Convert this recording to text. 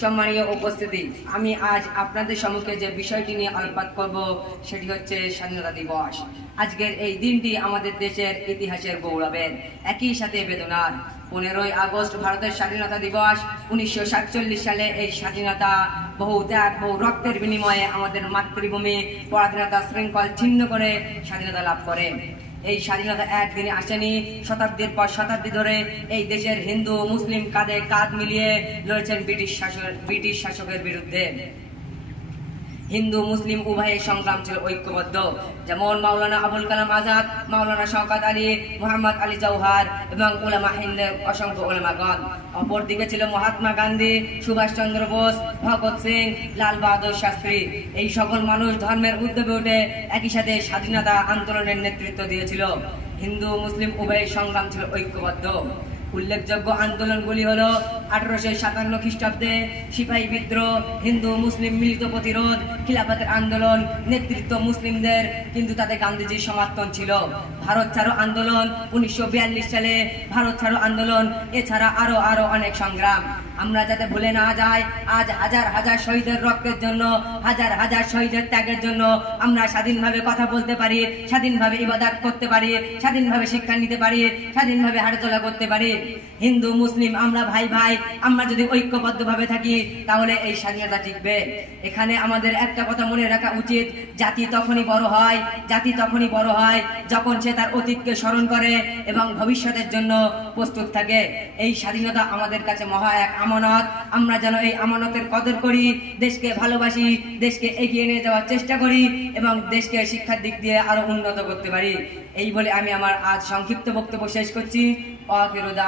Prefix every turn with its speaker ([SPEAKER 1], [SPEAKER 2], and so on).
[SPEAKER 1] সম্মানীয় উপস্থিতি, আমি আজ আপনাদের সম্মুখে যে বিষয়টি নিয়ে আলোকপাত করব, সেটি হচ্ছে স্বাধীনতা দিবস। আজকের এই দিনটি আমাদের দেশের ইতিহাসের গৌরবের একই সাথে বেদনার। পনেরোই আগস্ট ভারতের স্বাধীনতা দিবস, উনিশশো সাতচল্লিশ সালে এই স্বাধীনতা বহু ত্যাগ, বহু রক্তের বিনিময়ে আমাদের মাতৃভূমি, পরাধীনতা শৃঙ্খল ছিন্ন করে স্বাধীনতা লাভ করে। এই স্বাধীনতা একদিনে আসেনি শতাব্দীর পর শতাব্দী ধরে এই দেশের হিন্দু, মুসলিম কাঁধে কাঁধ মিলিয়ে লড়েছেন ব্রিটিশ শাসক ব্রিটিশ শাসকের বিরুদ্ধে। হিন্দু, মুসলিম উভয়ের সংগ্রাম ছিল ঐক্যবদ্ধ। যেমন মাওলানা আবুল কালাম আজাদ, মাওলানা শওকাত আলী, মোহাম্মদ আলী জৌহার এবং উলামা হিন্দের অসংখ্য উলামাগণ। অপরদিকে ছিল মহাত্মা গান্ধী সুভাষ চন্দ্র বোস, ভগৎ সিং, লাল বাহাদুর শাস্ত্রী। এই সকল মানুষ ধর্মের উদ্যোগে উঠে একই সাথে স্বাধীনতা আন্দোলনের নেতৃত্ব দিয়েছিল। হিন্দু, মুসলিম উভয়ের সংগ্রাম ছিল ঐক্যবদ্ধ। উল্লেখযোগ্য আন্দোলনগুলি হলো আঠারোশো সাতান্ন খ্রিস্টাব্দে সিপাহী বিদ্রোহ, হিন্দু মুসলিম মিলিত প্রতিরোধ, খিলাফতের আন্দোলন, নেতৃত্ব মুসলিমদের, কিন্তু তাতে গান্ধীজির সমর্থন ছিল। ভারত ছাড়ো আন্দোলন, উনিশশো সালে ভারত ছাড়ো আন্দোলন, এছাড়া আরও আরও অনেক সংগ্রাম। আমরা যাতে ভুলে না যাই, আজ হাজার হাজার শহীদের রক্তের জন্য, হাজার হাজার শহীদের ত্যাগের জন্য আমরা স্বাধীনভাবে কথা বলতে পারি, স্বাধীনভাবে ইবাদত করতে পারি, স্বাধীনভাবে শিক্ষা নিতে পারি, স্বাধীনভাবে হাঁটাচলা করতে পারি। হিন্দু, মুসলিম, আমরা ভাই ভাই, আমরা যদি ঐক্যবদ্ধ ভাবে থাকি, তাহলে এই স্বাধীনতা টিকবে। এখানে আমাদের একটা কথা মনে রাখা উচিত, জাতি তখনই বড় হয়, জাতি তখনই বড় হয় যখন সে তার অতীতকে স্মরণ করে এবং ভবিষ্যতের জন্য প্রস্তুত থাকে। এই স্বাধীনতা আমাদের কাছে মহা এক আমানত। আমরা যেন এই আমানতের কদর করি, দেশকে ভালোবাসি, দেশকে এগিয়ে নিয়ে যাওয়ার চেষ্টা করি এবং দেশকে শিক্ষার দিক দিয়ে আরও উন্নত করতে পারি। এই বলে আমি আমার আজ সংক্ষিপ্ত বক্তব্য শেষ করছি। অকেরোদা